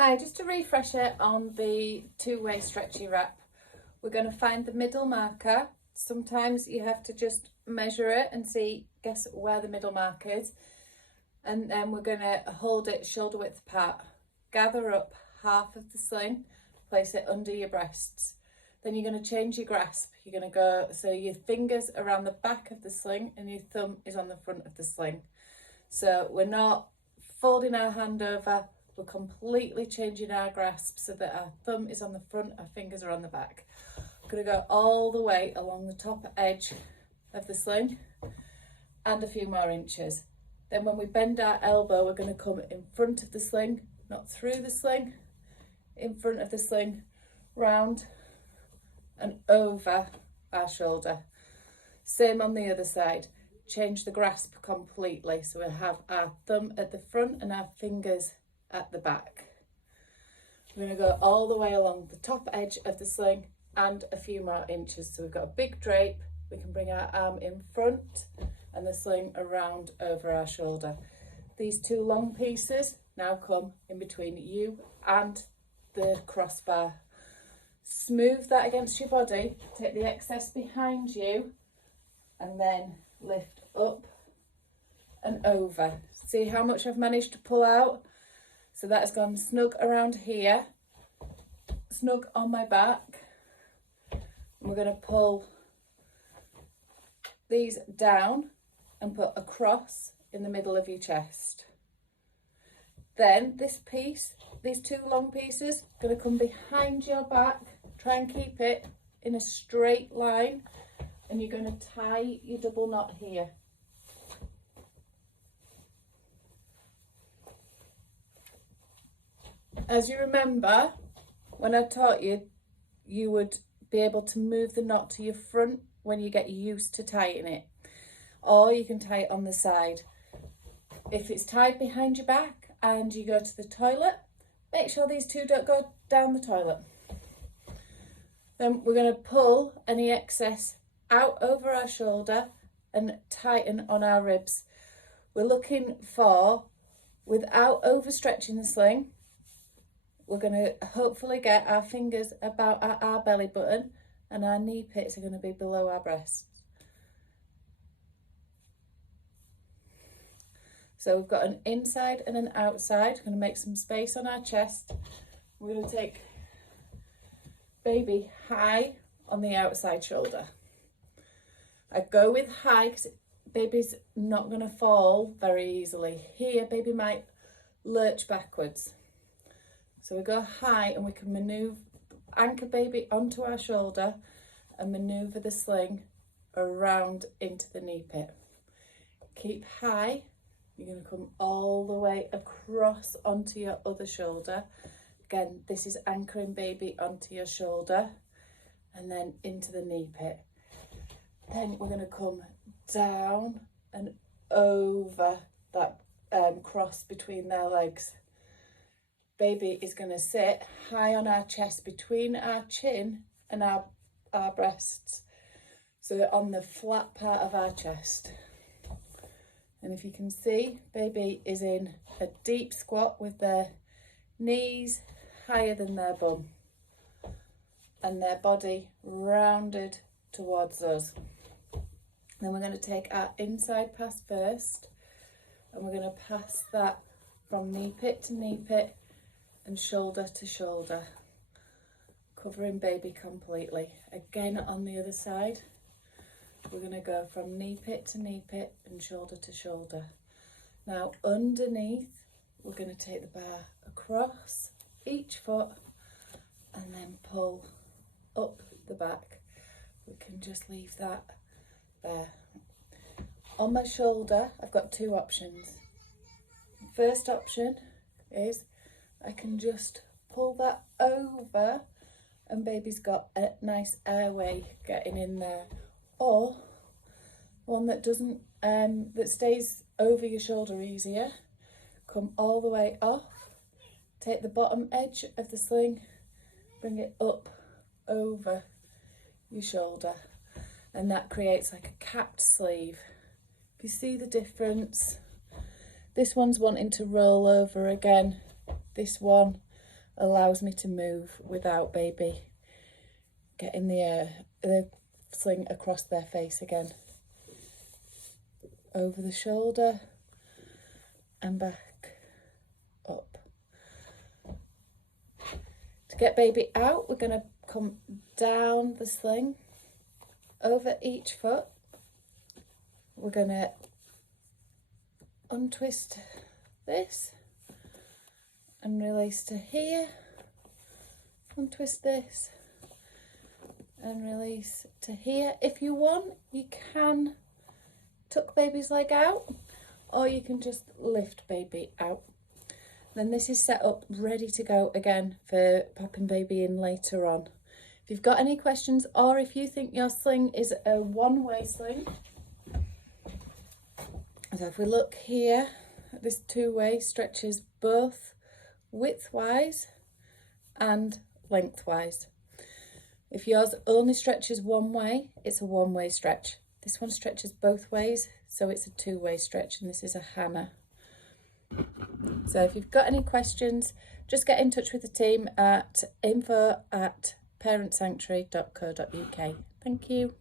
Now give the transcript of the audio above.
Hi, just a refresher on the two-way stretchy wrap. We're going to find the middle marker. Sometimes you have to just measure it and guess where the middle mark is. And then we're going to hold it shoulder width apart. Gather up half of the sling, place it under your breasts. Then you're going to change your grasp. You're going to go, so your fingers are around the back of the sling and your thumb is on the front of the sling. So we're not folding our hand over. We're completely changing our grasp so that our thumb is on the front, our fingers are on the back. We're going to go all the way along the top edge of the sling and a few more inches. Then when we bend our elbow, we're going to come in front of the sling, not through the sling, in front of the sling, round and over our shoulder. Same on the other side. Change the grasp completely. So we have our thumb at the front and our fingers at the back. We're going to go all the way along the top edge of the sling and a few more inches. So we've got a big drape. We can bring our arm in front and the sling around over our shoulder. These two long pieces now come in between you and the crossbar. Smooth that against your body, take the excess behind you and then lift up and over. See how much I've managed to pull out? So that has gone snug around here, snug on my back. And we're going to pull these down and put a cross in the middle of your chest. Then this piece, these two long pieces, going to come behind your back. Try and keep it in a straight line. And you're going to tie your double knot here. As you remember, when I taught you, you would be able to move the knot to your front when you get used to tying it. Or you can tie it on the side. If it's tied behind your back and you go to the toilet, make sure these two don't go down the toilet. Then we're going to pull any excess out over our shoulder and tighten on our ribs. We're looking for, without overstretching the sling, we're going to hopefully get our fingers about our belly button and our knee pits are going to be below our breasts. So we've got an inside and an outside. We're going to make some space on our chest. We're going to take baby high on the outside shoulder. I go with high because baby's not going to fall very easily. Here, baby might lurch backwards. So we go high and we can anchor baby onto our shoulder and manoeuvre the sling around into the knee pit. Keep high. You're going to come all the way across onto your other shoulder. Again, this is anchoring baby onto your shoulder and then into the knee pit. Then we're going to come down and over that cross between their legs. Baby is going to sit high on our chest between our chin and our breasts. So they're on the flat part of our chest. And if you can see, baby is in a deep squat with their knees higher than their bum and their body rounded towards us. Then we're going to take our inside pass first and we're going to pass that from knee pit to knee pit and shoulder to shoulder, covering baby completely. Again on the other side, we're going to go from knee pit to knee pit and shoulder to shoulder. Now underneath, we're going to take the bar across each foot and then pull up the back. We can just leave that there. On my shoulder, I've got two options. First option is I can just pull that over and baby's got a nice airway getting in there. Or one that doesn't, that stays over your shoulder easier. Come all the way off, take the bottom edge of the sling, bring it up over your shoulder. And that creates like a capped sleeve. If you see the difference, this one's wanting to roll over again. This one allows me to move without baby getting the sling across their face again. Over the shoulder and back up. To get baby out, we're going to come down the sling over each foot. We're going to untwist this and release to here, untwist this and release to here. If you want, you can tuck baby's leg out, or you can just lift baby out. Then this is set up ready to go again for popping baby in later on. If you've got any questions, or if you think your sling is a one-way sling, so if we look here, this two-way stretches both widthwise and lengthwise. If yours only stretches one way, it's a one-way stretch. This one stretches both ways, so it's a two-way stretch, and this is a Hannah. So if you've got any questions, just get in touch with the team at info@parentsanctuary.co.uk. Thank you.